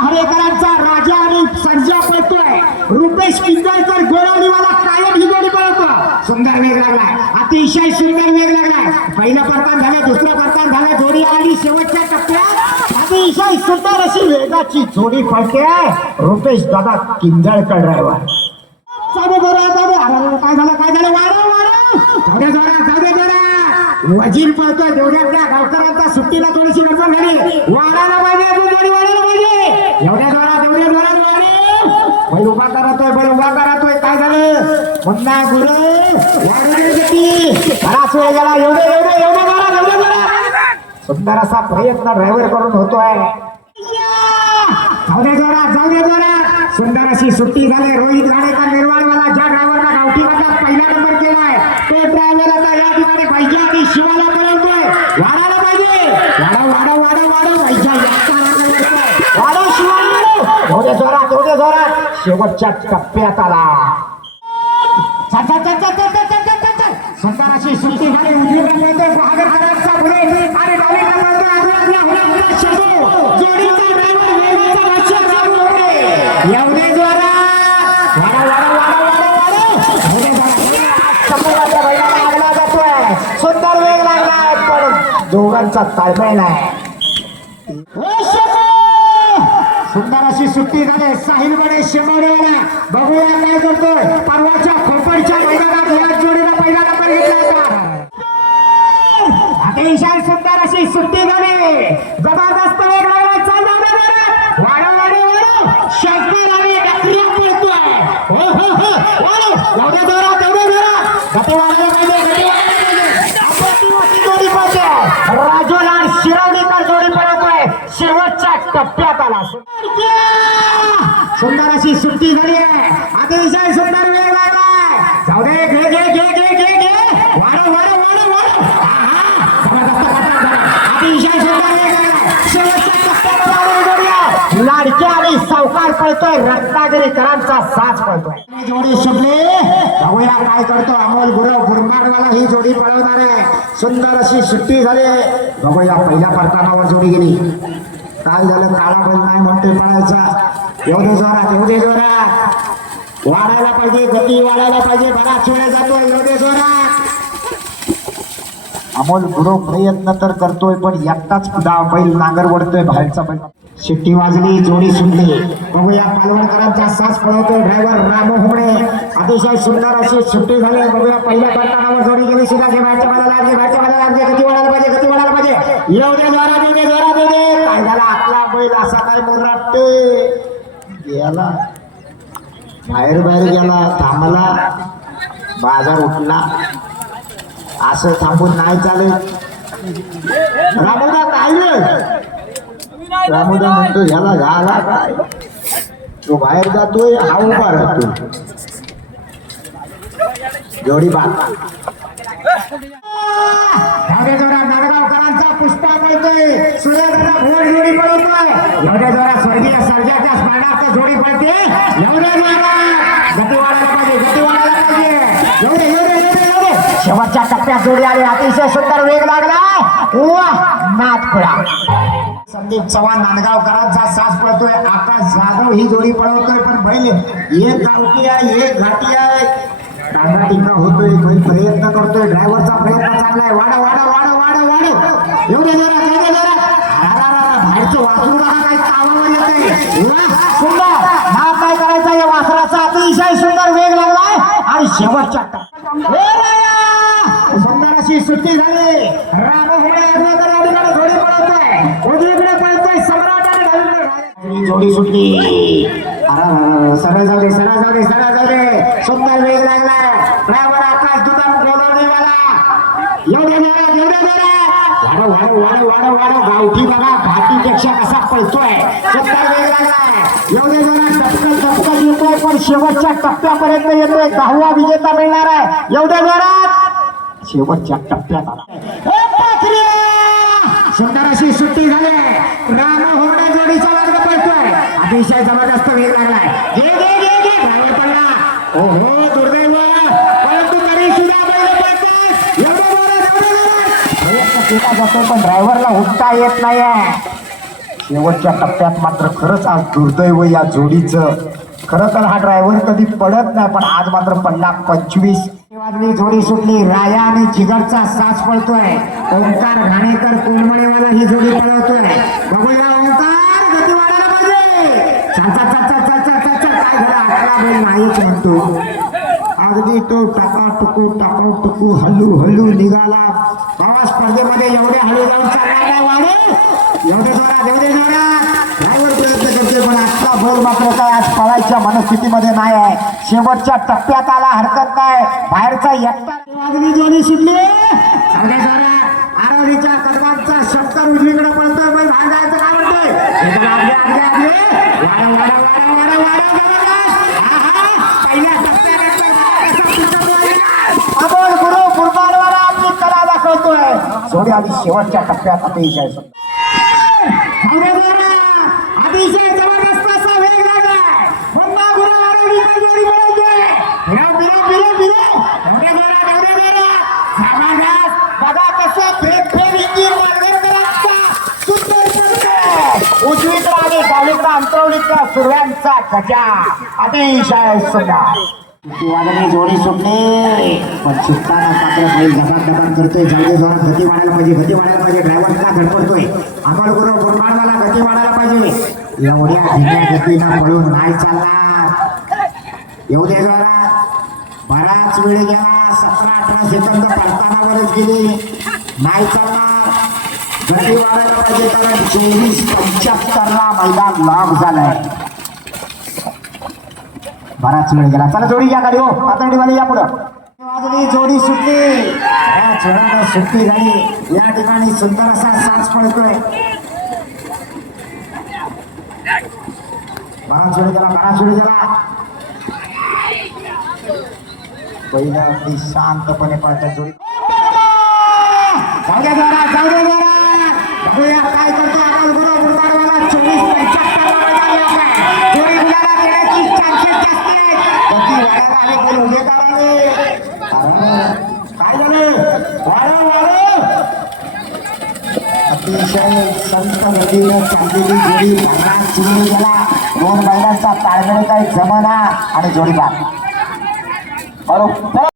हरेकरांचा राजा आणि सर्जा पळतोय. रुपेश किंजळकर गोळवलीवाला कायम ही जोडी पळवतो सुंदर वेग लागलाय. अतिशय सुंदर वेग लागलाय. पहिलं परतान झालं दुसरं परतान झालं जोडी आली शेवटच्या टप्प्यात. अतिशय सुंदर अशी वेगाची जोडी पळते रुपेश दादा किंजळकर ड्रायव्हर चालू दे चालू अरे, काय झालं काय झालं? वाढव वाढव. जाऊ दे जोरात, जाऊ दे वजीर पळतोय. देवड्यातल्या गावकऱ्यांचा सुट्टीला थोडीशी गडबड झाली. वाढायला पाहिजे अजून जोडी वाढायला पाहिजे एवढ्या जोरात एवढ्या जोरात वाढव बैल काय झालं? गुरु बराच वेळ गेला एवढे एवढे एवढे एवढे सुंदर असा प्रयत्न ड्रायव्हर करून होतोय. जाऊ दे जोरात जाऊ दे जोरात. सुंदर अशी सुट्टी झाली रोहित गाडेकर निर्वाणवाला ज्या ड्रायव्हरला गावठी गटात पहिला नंबर केलाय तो ड्रायव्हर आता या ठिकाणी पाहिजे आणि शिवाला पळवतोय वाढायला पाहिजे वाढव वाढव वाढव वाढव पाहिजे वाढव शिवा एवढे जोरात एवढे जोरात शेवटच्या टप्प्यात आला चल, चल, चल, चल, चल, चल, चल, चल, चल. सुंदर अशी सुट्टी आणि. जोडीचा. एवढे जोरात. लागला जातोय. सुंदर वेग लागलाय पण दोघांचा ताळमेळ नाही! सुंदर अशी सुट्टी झाली. साहिल बडे शेमाडे बघूया काय करतोय. परवाच्या खोपडच्या मैदानात या जोडीला पहिला नंबर घेतला होता. अतिशय सुंदर अशी सुट्टी झाली. जबरदस्त वेग लागला चाल वाढव वाढव शंकर आणि हो हो हो. वाढव सुंदर अशी सुट्टी झाली आहे. अतिशय सुंदर वेळ लागलाय जाऊ दे घे घे घे घे घे घे. वाढव वाढव वाढव वाढव. अतिशय सुंदर वेग लागलाय लाडक्या आणि सावकार पळतोय. रत्नागिरीकरांचा साथ पळतोय. जोडी सुटली बघूया काय करतो अमोल गुरव. गुरमाडवाला ही जोडी पळवणार आहे. सुंदर अशी सुट्टी झाली आहे. बघूया पहिल्या परतानावर जोडी गेली. काय झालं काळा बैल नाही म्हणतोय पळायचा. एवढे जोरात एवढे जोरात. वाढायला पाहिजे गती वाढायला पाहिजे बराच वेळ जातोय एवढे जोरात. अमोल गुरु प्रयत्न तर करतोय पण एकटाच दहा बैल नांगर वडतोय बाहेरचा बैल. शिट्टी वाजली जोडी सुटली. बघूया पालवणकरांचा सास पळवतोय ड्रायव्हर रामू हुमडे अतिशय सुंदर अशी सुट्टी झाली. बघूया पहिल्या करतानावर जोडी गेली. सुद्धा घे बाहेरच्या मला लागली बाहेरच्या मला लागली. गती वाढायला पाहिजे गती वाढायला पाहिजे. एवढे जोरात एवढे काय झाला आपला बैल असा काय मोराटे गेला. बाहेर बाहेर गेला थांबला. बाजार उठला. असं थांबून नाही चालत. रामोदा काय रे? रामोदा म्हणतो ह्याला झाला काय? तो बाहेर जातोय हा उभा राहतो जोडी बाग नागेश्वरा नागराव पळतोय सूर्यधरा भोर जोडी पळतोय एवढ्या जोरा स्वर्गीय सर्जाच्या स्मरणार्थ जोडी पळते. एवढ्या जोरा गती वाढायला पाहिजे गती वाढायला पाहिजे एवढे एवढे एवढे शेवटच्या टप्प्यात जोडी आली. अतिशय सुंदर वेग लागला. वा नाथ संदीप चव्हाण नांदगावकरांचा सास पळतोय. आकाश जाधव ही जोडी पळवतोय पण बैल एक गावठी आहे एक घाटी आहे. टांगा टिंगा होतोय बैल प्रयत्न करतोय. ड्रायव्हरचा प्रयत्न चांगला आहे वाढा वाढा वाढा वाढा येऊ दे जरा जरा बाहेरचं वासरू बघा काही कामावर येते सुंदर नाव काय करायचं? या वासराचा अतिशय सुंदर वेग लागलाय. आणि शेवटच्या सुंदर अशी सुट्टी झाली. राम हुमणे उजवीकडे सम्राट आणि जोडी सुटली सरळ जाऊ दे सरळ जाऊ दे सरळ जाऊ दे. सुंदर वेग लागला. ड्रायव्हर आकाश दुकान बोलवणे मला एवढे जोरात एवढे जोरात. वाढव वाढव वाढव वाढव वाढव. गावठी बघा भाटीपेक्षा कसा पळतोय. सुंदर वेग लागलाय एवढे जोरात टपकन टपकन येतोय पण शेवटच्या टप्प्यापर्यंत येतोय. दहावा विजेता मिळणार आहे. एवढ्या जोरात. शेवटच्या टप्प्यात आला. सुंदर अशी सुट्टी झाली राम होणे जोडीचा मार्ग पळतोय अतिशय जबरदस्त वेग लागलाय. घे घे घे घे. दुर्दैव. परंतु तरी सुद्धा पण ड्रायव्हरला उठता येत नाहीये. शेवटच्या टप्प्यात मात्र खरंच आज दुर्दैव या जोडीचं. खरं तर हा ड्रायव्हर कधी पडत नाही पण आज मात्र पडला पंचवीस. वाजली जोडी सुटली. राया आणि जिगरचा सास पळतोय. ओंकार घाणेकर कोलमणेवाला ही जोडी पळवतोय. बघूया ओंकार नाहीच अगदी तो टकाटुकू टकाटुकू हल्लू हल्लू निघाला. बाबा स्पर्धेमध्ये एवढे हळू जाऊन चालणार नाही एवढे जोरात एवढे जोरात. ड्रायव्हर प्रयत्न करते पण आजचा मात्र काय आज पळायच्या मनस्थितीमध्ये नाही आहे. शेवटच्या टप्प्यात आला हरकत नाही. बाहेरचा एकटा वाजली जोडी सुटली. एवढे जोरात कदमांचा शंकर उजवीकडे पळतोय बैल बाहेर जायचं काय म्हणतोय इकडे आगे, आगे, आगे. वाढव, वाढव, वाढव, वाढव, वाढव, जबरदस्त. आहा, पहिल्या आपण गुरु गुरुमानवाला आपली कला दाखवतोय जोडी आधी शेवटच्या टप्प्यात अतिशय सुंदर. अतिशय जबरदस्त असा वेग लागलाय पुन्हा गुरु जोडी मिळवते एवढे एवढे बघा कसं फेक फेक इंजिन मार्गदर्शकांचा सुंदर उजवीकडे आणि डावीकडे अंतरवलीच्या सुरव्यांचा गजा. अतिशय सुंदर. वादळी जोडी सुटली पण सुटताना मात्र बैल धबाक धबाक करतोय. जागे जोरात गती वाढायला पाहिजे. गती वाढायला पाहिजे. ड्रायव्हर का धडपडतोय. अमर गुरु गुरमानवाला गती वाढायला पाहिजे. एवढ्या धिम्या गतीनं पळून नाही चालणार. येऊ दे जोरात बराच वेळ गेला. सतरा अठरा सेकंद पडतानावरच गेली. नाही चालणार. गती वाढायला पाहिजे कारण चोवीस पंच्याहत्तरला मैदान लॉक झालाय. बराच वेळ गेला. चला जोडी घ्या गाडी. हो पातळीवाली या पुढं. वाजली जोडी सुटली. या जोरानं सुट्टी झाली या ठिकाणी सुंदर असा साज पडतोय. बराच वेळ गेला बराच वेळ गेला. पहिलं अगदी शांतपणे पळतात जोडी. जाऊ द्या जरा जाऊ द्या जरा बघूया काय करतो आपण गुरु गुरुवारवाला चोवीस पंच्याहत्तर जोडी गुलाला देण्याची चान्सेस जास्त आहेत गती वाढायला आले बैल उभे करावे अरे, काय झालं वाढव वाढव अतिशय संत गतीनं चाललेली जोडी भरणार सुरू गेला दोन ताळमेळ काही आणि बरोबर